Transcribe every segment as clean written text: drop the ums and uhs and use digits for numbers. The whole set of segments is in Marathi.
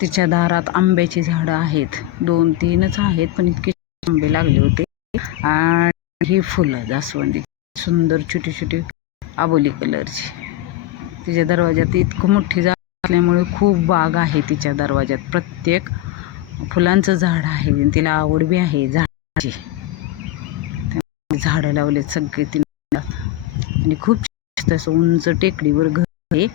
तिच्या दारात आंब्याची झाडं आहेत, 2-3च आहेत, पण इतके आंबे लागले होते. आणि ही फुलं जास्वंदी सुंदर छोटी छोटी आबोली कलरची. तिच्या दरवाज्यात इतकं मोठी जागा असल्यामुळे खूप बाग आहे तिच्या दरवाज्यात. प्रत्येक फुलांचं झाड आहे आणि तिला आवड बी आहे झाडाची. झाडं लावलेत सगळे तिने आणि खूप तसं उंच टेकडीवर घर आहे.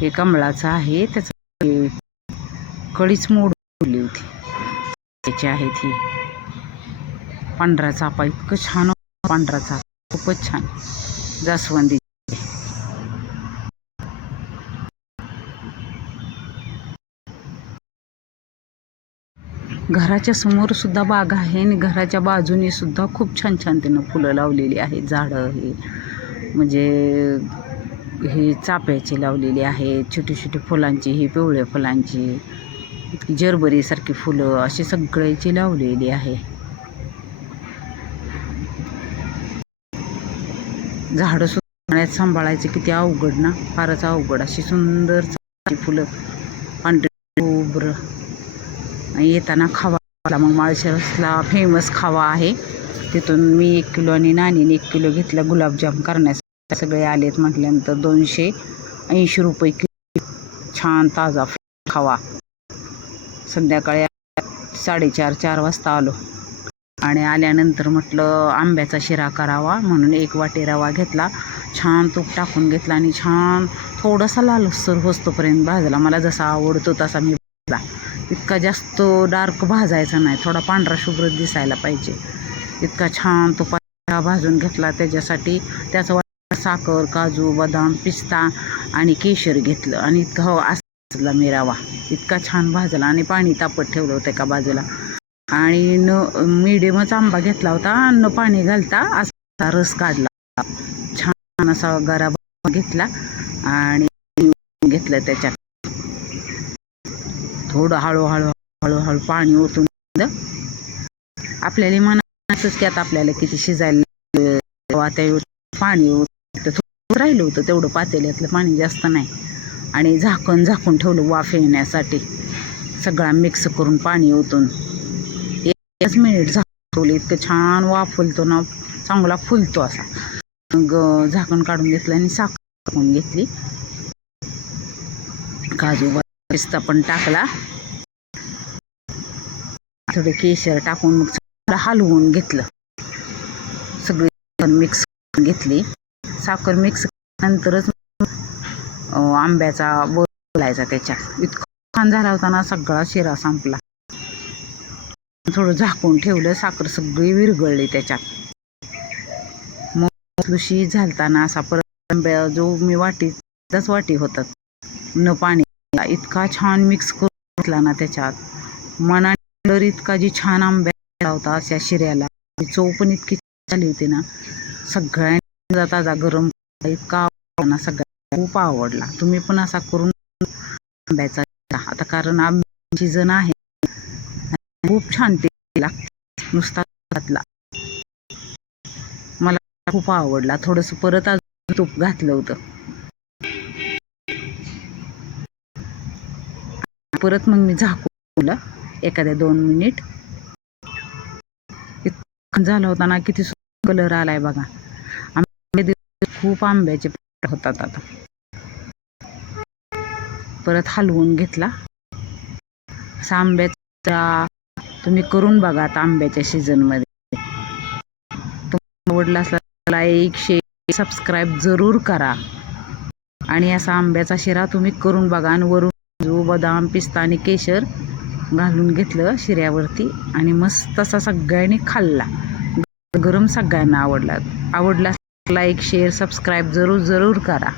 हे कमळाचं आहे, त्याचं कळीच मोडली होती त्याची आहे ती. पांढरा चाफा इतकं छान, पांढरा चाफा खूपच छान. जास्वंदी घराच्या समोर सुद्धा बाग आहे आणि घराच्या बाजूने सुद्धा खूप छान छान त्यानं फुलं लावलेली आहेत. झाडं हे म्हणजे ही चाफ्याची लावलेली आहेत, छोटी छोटी फुलांची, ही पिवळ्या फुलांची, जरबरीसारखी फुलं अशी सगळ्याची लावलेली आहे. झाडं सुद्धा सांभाळायचे किती अवघड ना, फारच अवघड. अशी सुंदर फुलं, पांढरी उबर. येताना खावा, मग माळशिरसला फेमस खावा आहे, तिथून मी 1 किलो आणि नानीने 1 किलो घेतला गुलाबजाम करण्यासाठी. सगळे आलेत म्हटल्यानंतर 280 रुपये किलो छान ताजा खावा. संध्याकाळी 4:30-4 वाजता आलो आणि आल्यानंतर म्हटलं आंब्याचा शिरा करावा, म्हणून 1 वाटी रवा घेतला, छान तूप टाकून घेतला आणि छान थोडासा लालसर होस्तोपर्यंत भाजला. मला जसा आवडतो तसा मी भाजला. इतका जास्त डार्क भाजायचा नाही, थोडा पांढरा शुभ्र दिसायला पाहिजे. इतका छान तुपात भाजून घेतला. त्याच्यासाठी त्याचं साखर, काजू, बदाम, पिस्ता आणि केशर घेतलं आणि इतका असला मी रवा इतका छान भाजला आणि पाणी तापत ठेवलं होतं एका बाजूला. आणि मिडियमच आंबा घेतला होता, न पाणी घालता असा रस काढला. छान असा गरा घेतला आणि घेतलं त्याच्यात. थोडं हळूहळू पाणी ओतून आपल्याला म्हणायचंच की आता आपल्याला किती शिजायला त्या पाणी थोडं राहिलं होतं, तेवढं पातेल्यातलं पाणी जास्त नाही. आणि झाकून ठेवलं वाफ येण्यासाठी. सगळा मिक्स करून पाणी ओतून 1 मिनिट झाकवलं. इतकं छान वाफ फुलतो ना, चांगला फुलतो असा. मग झाकण काढून घेतलं आणि साखर टाकून घेतली, काजू पिस्ता पण टाकला, थोडे केशर टाकून मग सगळं हलवून घेतलं. सगळी मिक्स करून घेतली. साखर मिक्स नंतरच आंब्याचा बोलायचा त्याच्यात. इतकं छान झाला होता ना, सगळा शिरा संपला. थोडं झाकून ठेवलं, साखर सगळी विरघळली त्याच्यात. मग लुशी झालताना असा परत आंब्या जो मी वाटीच वाटी होतात न पाणी, इतका छान मिक्स करून घेतला ना त्याच्यात. मनाने इतका जी छान आंब्या होता अशा शिऱ्याला. चव पण इतकी झाली होती ना, सगळ्यांनी ताजा गरम इतका आवडला ना, सगळ्यांना खूप आवडला. तुम्ही पण असा करून आंब्याचा आता, कारण आंब्याची सीजन आहे, खूप छान ते लागते नुसता घातला. मला खूप आवडला. थोडंसं परत अजून तूप घातलं होतं. परत मग मी झाकून एखाद्या 2 मिनिट. इतकं झालं होता ना, किती कलर आलाय बघा. खूप आंब्याचे होतात. आता परत हलवून घेतला. असा आंब्याचा तुम्ही करून बघा आता आंब्याच्या सीझनमध्ये. तुम्हाला आवडला असला लाईक, शेअर, सबस्क्राईब जरूर करा. आणि असा आंब्याचा शिरा तुम्ही करून बघा. आणि वरून काजू, बदाम, पिस्ता आणि केशर घालून घेतलं शिऱ्यावरती आणि मस्त असा सगळ्यांनी खाल्ला. गरम सगळ्यांना आवडला. लाईक, शेअर, सबस्क्राईब जरूर करा.